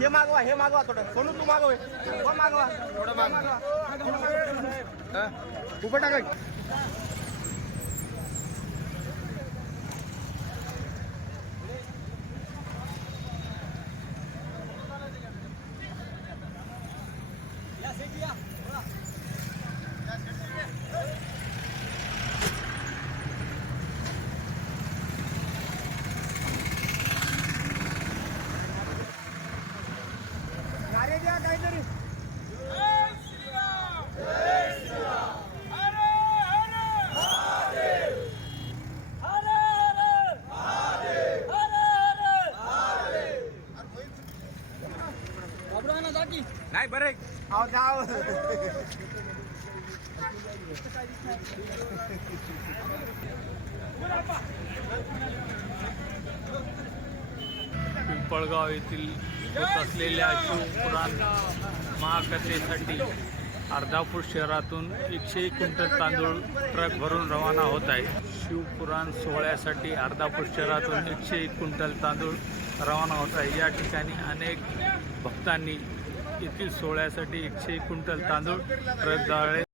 हे मागवा हे मागवा थोडं सोनू तू मागव हे. हो मागवा थोडं मागवा उभं टाका नारे नाही बरे जाव. पिंपळगाव येथील होत असलेल्या शिवपुराण महाकथेसाठी अर्धापूर शहरातून एकशे एक क्विंटल तांदूळ ट्रक भरून रवाना होत आहे. शिवपुराण सोहळ्यासाठी अर्धापूर शहरातून एकशे एक क्विंटल तांदूळ रवाना होत आहे. या ठिकाणी अनेक भक्तांनी येथील सोहळ्यासाठी एकशे एक क्विंटल तांदूळ ट्रकद्वारे